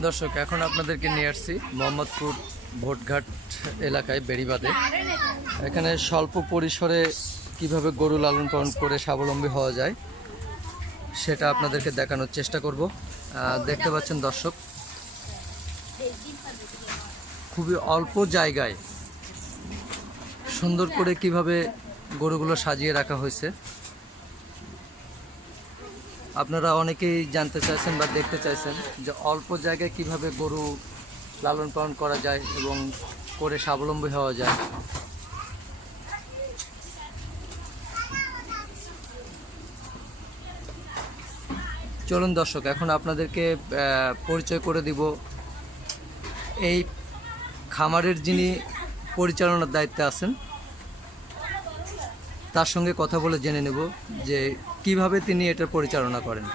দর্শক, এখন আপনাদেরকে নিয়ে আসছি মোহাম্মদপুর ভোটঘাট এলাকায় বেড়িবাদে এখানে স্বল্প পরিসরে কীভাবে গরু লালন পালন করে স্বাবলম্বী হওয়া যায়, সেটা আপনাদেরকে দেখানোর চেষ্টা করব। দেখতে পাচ্ছেন দর্শক, খুবই অল্প জায়গায় সুন্দর করে কীভাবে গরুগুলো সাজিয়ে রাখা হয়েছে। আপনারা অনেকেই জানতে চাইছেন বা দেখতে চাইছেন যে অল্প জায়গায় কীভাবে গরু লালন পালন করা যায় এবং করে স্বাবলম্বী হওয়া যায়। চলুন দর্শক, এখন আপনাদেরকে পরিচয় করে দিব। এই খামারের যিনি পরিচালনার দায়িত্বে আছেন তার সঙ্গে কথা বলে জেনে নেব যে কীভাবে তিনি এটা পরিচালনা করেন।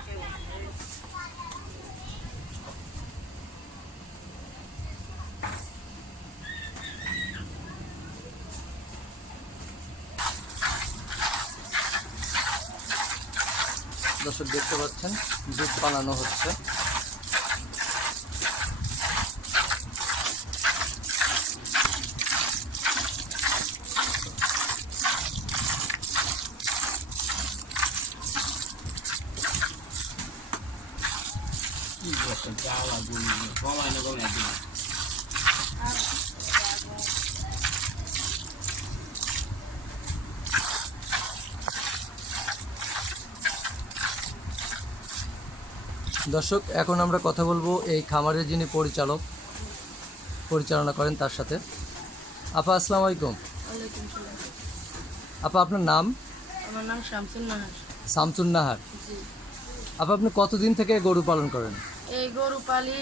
দর্শক দেখতে পাচ্ছেন, দুধ পালানো হচ্ছে। দর্শক এখন আমরা কথা বলব এই খামারের যিনি পরিচালক পরিচালনা করেন তার সাথে। আপা আসসালামু আলাইকুম। আপা আপনার নাম? আমার নাম শামসুন নাহার। শামসুন নাহার। আপা আপনি কতদিন থেকে গরু পালন করেন? এই গরু পালি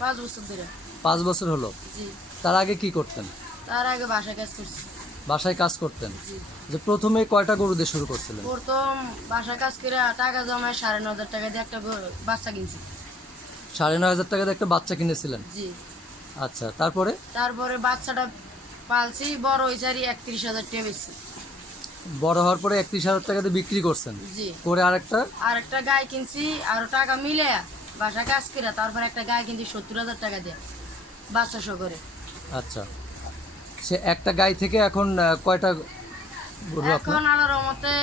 পাঁচ বছর ধরে। পাঁচ বছর হলো। তার আগে কি করতেন? তার আগে বাসা কাজ করছি। বাসায় কাজ করতেন? যে প্রথমে কয়টা গরু দিয়ে শুরু করছিলেন? প্রথম বাসায় কাজ করে টাকা জমায় সাড়ে ন হাজার টাকা দিয়ে একটা গরু- বাচ্চা কিনছি। সাড়ে নয় হাজার টাকা দিয়ে একটা বাচ্চা কিনেছিলেন? জি। আচ্ছা তারপরে? তারপরে বাচ্চাটা পালছি বড় হয়েছে আর একত্রিশ হাজার টাকা বেশি। বড় হওয়ার পরে একত্রিশ হাজার টাকা দিয়ে বিক্রি করছেন? জি। করে আরেকটা? আর একটা গাই কিনছি আরও টাকা মিলে বাসা কাজ করে তারপর একটা গাই কিনছি সত্তর হাজার টাকা দিয়ে বাচ্চা শো করে। আচ্ছা। সে একটা গাই থেকে এখন কয়টা গরু এখন আলোর মতে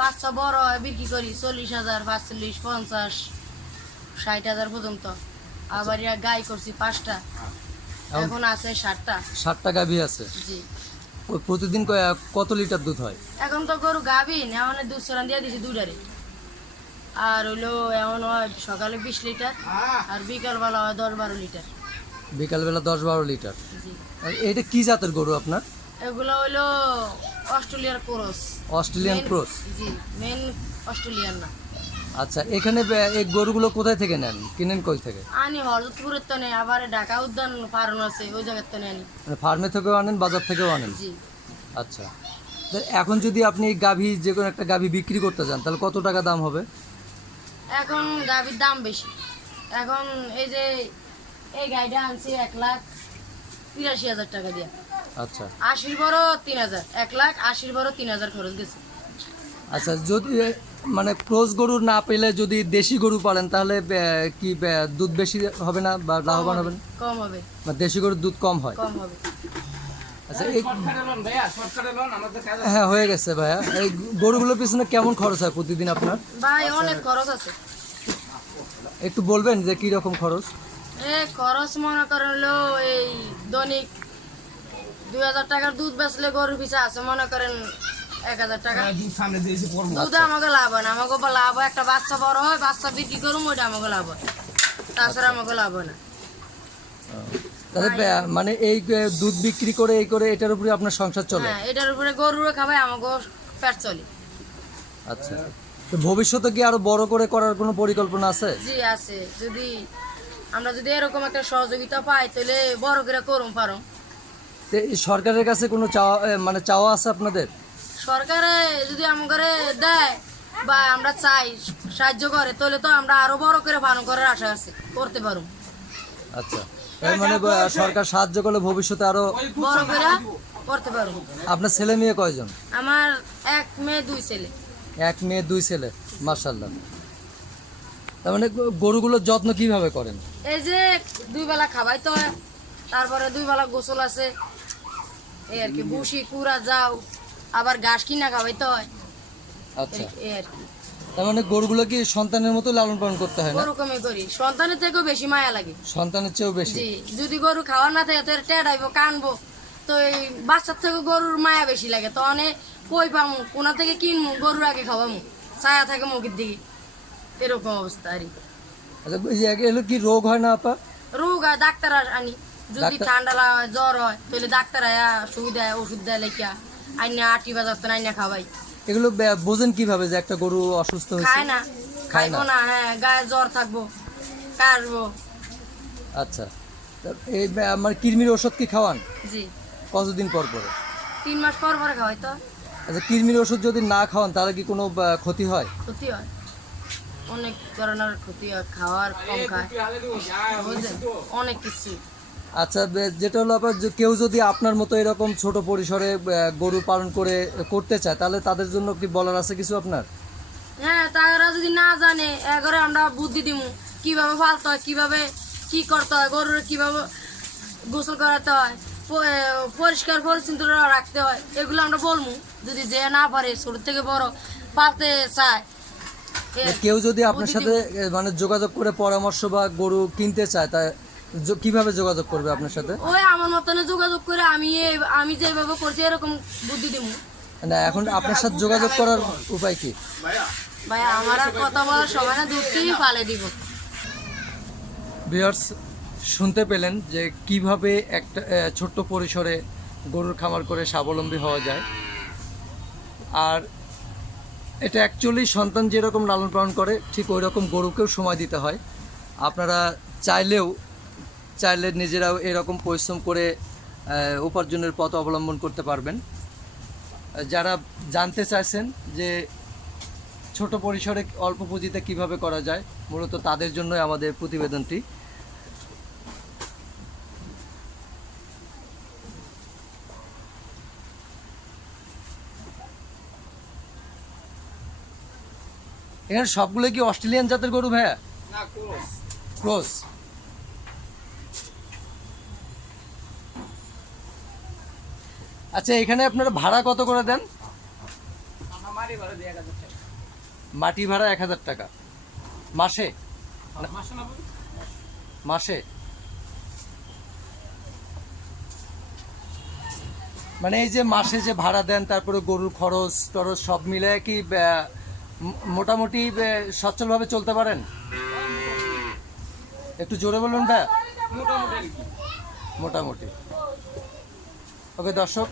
বাচ্চা বড় বিক্রি করি চল্লিশ হাজার পাঁচচল্লিশ পঞ্চাশ ষাট হাজার পর্যন্ত। আবার ইয়া গাই করছি পাঁচটা। এখন আছে ষাটটা। ষাটটা গাভী আছে? জি। প্রতিদিন কত লিটার দুধ হয়? এখন তো গরু গাবিন এমন দুধ সরান দিয়ে দিছি দুটারে আর হইল এমন হয় সকালে বিশ লিটার আর বিকালবেলা হয় দশ বারো লিটার। বিকালবেলা দশ বারো লিটার। এটা কি জাতের গরু আপনার? এগুলো হইল অস্ট্রেলিয়ার ক্রস। Australian cross? জি মেন অস্ট্রেলিয়ান না। আচ্ছা এখানে এই গরুগুলো কোথায় থেকে নেন? কিনেন কই থেকে? আনি হরদপুরের তো নেই আবার ঢাকা উদ্যান পারন আছে ওই জায়গার তো নেই। মানে ফার্মে থেকেও আনেন বাজার থেকেও আনেন? জি। আচ্ছা। তো এখন যদি আপনি গাভী যে কোনো একটা গাভী বিক্রি করতে চান তাহলে কত টাকা দাম হবে? এখন গাভীর দাম বেশি। এখন এই যে এই গাড়িটা আনছি এক লাখ তিরাশি হাজার টাকা দিয়ে। আচ্ছা। আশির বড় তিন হাজার। এক লাখ আশির বড় তিন হাজার খরচ গেছে। আচ্ছা যদি মানে ক্রস গরু না পেলে যদি দেশি গরু পালেন তাহলে কি দুধ বেশি হবে না বা লাভবান হবেন কম হবে। বা দেশি গরুর দুধ কম হয়? কম হবে। আচ্ছা এই হ্যাঁ হয়ে গেছে ভাইয়া। এই গরুগুলোর পিছনে কেমন খরচ হয় প্রতিদিন আপনার? ভাই অনেক খরচ আছে। একটু বলবেন যে কি রকম খরচ? এ খরচ মনে করেন এই দৈনিক দুই হাজার টাকার দুধ বেচলে গরুর পিছা আছে মনে করেন এক হাজার টাকা। দুধ আমাকে লাভ হয় না আমাকে লাভ হয় একটা বাচ্চা বড় হয় বাচ্চা বিক্রি করুম ওইটা আমাকে লাভ হয়। তাছাড়া আমাকে লাভ হয় না। তাহলে মানে এই দুধ বিক্রি করে এই করে এটার উপরে আপনার সংসার চলে? হ্যাঁ এটার উপরে গরুরও খাবে আমাকে পেট চলে। আচ্ছা। তো ভবিষ্যতে কি আরও বড় করে করার কোনো পরিকল্পনা আছে? জি আছে। যদি আমরা যদি এরকম একটা সহযোগিতা পাই তাহলে বড় করে করুন এই সরকারের কাছে কোনো চাওয়া মানে চাওয়া আছে আপনাদের? সরকারে যদি আমাকে দেয় বা আমরা চাই সাহায্য করে তাহলে তো আমরা আরও বড় করে পালন করার আশা আছে করতে পারুম। আচ্ছা। তার মানে সরকার সাহায্য করলে ভবিষ্যতে আরও বড় করে করতে পারুম। আপনার ছেলে মেয়ে কয়জন? আমার এক মেয়ে দুই ছেলে। এক মেয়ে দুই ছেলে মার্শাল্লাহ তার মানে গরুগুলোর যত্ন কীভাবে করেন? এই যে দুই বেলা খাবাই তো হয়, তারপরে দুই বেলা গোসল আছে। এই আর কি ভুসি কুড়া যাও আবার ঘাস কিনা খাবাই তো। হয় আচ্ছা। এই- আর কি। তার মানে গরুগুলো কি সন্তানের মতো লালন পালন করতে হয় না? ওরকমই করি। সন্তানের থেকেও বেশি মায়া লাগে। সন্তানের চেয়েও বেশি? জি যদি গরু খাওয়া না থাকে তো টেডাইবো কানবো। তো এই বাচ্চার থেকে গরুর মায়া বেশি লাগে। তো অনেক কই পামু কোনা থেকে কিনমু গরুর আগে খাওয়ামু ছায়া থাকে মুখের দিকে। এরকম অবস্থা আর কি। আচ্ছা এগুলো কি রোগ হয় না আপা? রোগ হয় ডাক্তার আনি। যদি ঠান্ডা লাগা জ্বর হয় তাহলে ডাক্তার আয়া দেয় ওষুধ দেয় লেখা আইনা আটি বাজার তো আইনা খাওয়াই। এগুলো বোঝেন কীভাবে যে একটা গরু অসুস্থ হয়েছে? খায় না। খাইবো না হ্যাঁ গায়ে জ্বর থাকব কাশবো। আচ্ছা। তা এই বে- আমার কৃমির ওষুধ কি খাওয়ান? জি। কতদিন পর পরে তিন মাস পর পরে খাওয়াই তো। আচ্ছা কৃমির ওষুধ যদি না খাওয়ান তাহলে কি কোনো ক্ষতি হয়? ক্ষতি হয়। অনেক ধরনের ক্ষতি হয় খাওয়ার কম খায়। অনেক কিছু। আচ্ছা যেটা হলো আবার কেউ যদি আপনার মতো এরকম ছোট পরিসরে গরু পালন করে করতে চায় তাহলে তাদের জন্য কি বলার আছে কিছু আপনার? হ্যাঁ তারা যদি না জানে এগারে আমরা বুদ্ধি দিমু। কীভাবে ফালতে হয় কীভাবে কি করতে হয় গরুর কীভাবে গোসল করাতে হয় পরিষ্কার পরিচ্ছন্ন রাখতে হয় এগুলো আমরা বলব যদি যে না পারে ছোট থেকে বড় পালতে চায়। কেউ যদি আপনার সাথে মানে যোগাযোগ করে পরামর্শ বা গরু কিনতে চায় তা কীভাবে যোগাযোগ করবে আপনার সাথে? ওই আমার মতনে যোগাযোগ করে আমি আমি যেভাবে করছি এরকম বুদ্ধি দিমু না এখন আপনার সাথে যোগাযোগ করার উপায় কি? ভাই আমার আর কথা বলার সময় না দুধকেই পালে দিব। ভিউয়ার্স শুনতে পেলেন যে কীভাবে একটা ছোট্ট পরিসরে গরুর খামার করে স্বাবলম্বী হওয়া যায়। আর এটা অ্যাকচুয়ালি সন্তান যেরকম লালন পালন করে, ঠিক ওই রকম গরুকেও সময় দিতে হয়। আপনারা চাইলেও, চাইলে নিজেরাও এরকম পরিশ্রম করে উপার্জনের পথ অবলম্বন করতে পারবেন। যারা জানতে চাইছেন যে ছোট পরিসরে অল্প পুঁজিতে কীভাবে করা যায়, মূলত তাদের জন্যই আমাদের প্রতিবেদনটি। এখানে সবগুলো কি অস্ট্রেলিয়ান জাতের গরু ভাইয়া? ক্রস। আচ্ছা এখানে আপনারা ভাড়া কত করে দেন? মাটি ভাড়া এক হাজার টাকা। মাসে? মাসে মানে এই যে মাসে যে ভাড়া দেন তারপরে গরুর খরচ টরচ সব মিলে কি মোটামুটি সচ্ছলভাবে চলতে পারেন? একটু জোরে বলুন ভাই। মোটামুটি। ওকে, দর্শক,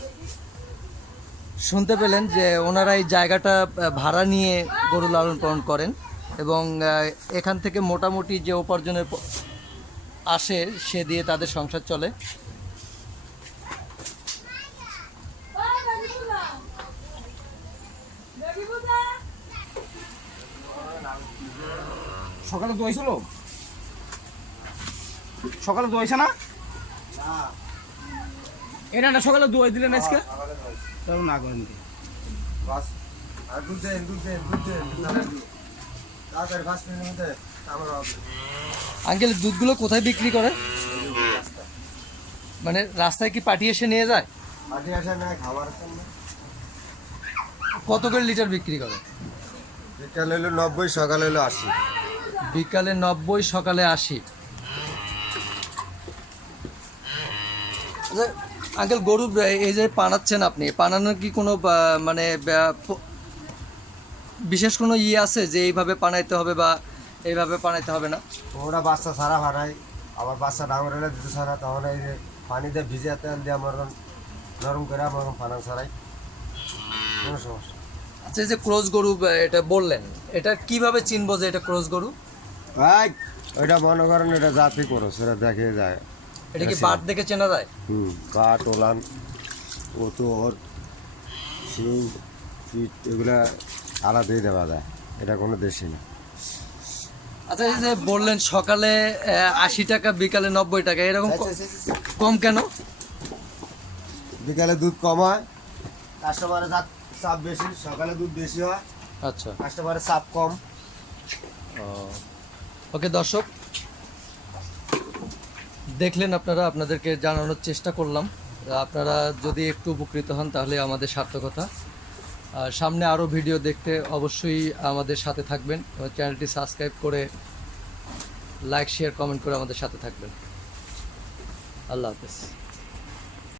শুনতে পেলেন যে ওনারা এই জায়গাটা ভাড়া নিয়ে গরু লালন পালন করেন এবং এখান থেকে মোটামুটি যে উপার্জনের আসে, সে দিয়ে তাদের সংসার চলে। সকালে দোয়াইছিল সকালে দোয়াইছে না? এটা না সকালে দোয়াই দিলেন আজকে। তাহলে না করেন কি? আঙ্কেল, দুধগুলো কোথায় বিক্রি করে? মানে রাস্তায় কি পাঠিয়ে এসে নিয়ে যায়? মাটি আসে না খাবার কত করে লিটার বিক্রি করে? বিকাল হলো নব্বই, সকাল হলো আশি। বিকালে নব্বই সকালে আশি। আঙ্কেল গরু এই যে পানাচ্ছেন আপনি পানানোর কি কোনো মানে বিশেষ কোনো ইয়ে আছে যে এইভাবে পানাইতে হবে বা এইভাবে পানাইতে হবে না? ওরা বাচ্চা সারা ভাড়ায় আবার বাচ্চা ডাঙর হলে দিতে সারা তাহলে এই যে পানিতে ভিজে তেল দিয়ে আমার নরম করে আমার ফানা ছাড়াই। কোনো সমস্যা আচ্ছা এই যে ক্রোজ গরু এটা বললেন এটা কীভাবে চিনবো যে এটা ক্রোজ গরু? ভাই ওইটা মনে করেন এটা জাতি করো সেটা দেখে যায়। এটা কি বাট দেখে চেনা যায়? হুম কাঠ ওলান ও তো ওর শিং পিঠ এগুলা আলাদাই দেওয়া যায়। এটা কোনো দেশি না। আচ্ছা এই যে বললেন সকালে আশি টাকা বিকালে নব্বই টাকা এরকম কম কেন? বিকালে দুধ কম হয় কাস্টমারের যা- চাপ বেশি সকালে দুধ বেশি হয় আচ্ছা। কাস্টমারের চাপ কম। ওকে, দর্শক, দেখলেন আপনারা, আপনাদেরকে জানানোর চেষ্টা করলাম। আপনারা যদি একটু উপকৃত হন, তাহলে আমাদের সার্থকতা। সামনে আরও ভিডিও দেখতে অবশ্যই আমাদের সাথে থাকবেন। এবং চ্যানেলটি সাবস্ক্রাইব করে লাইক, শেয়ার, কমেন্ট করে আমাদের সাথে থাকবেন। আল্লাহ হাফেজ।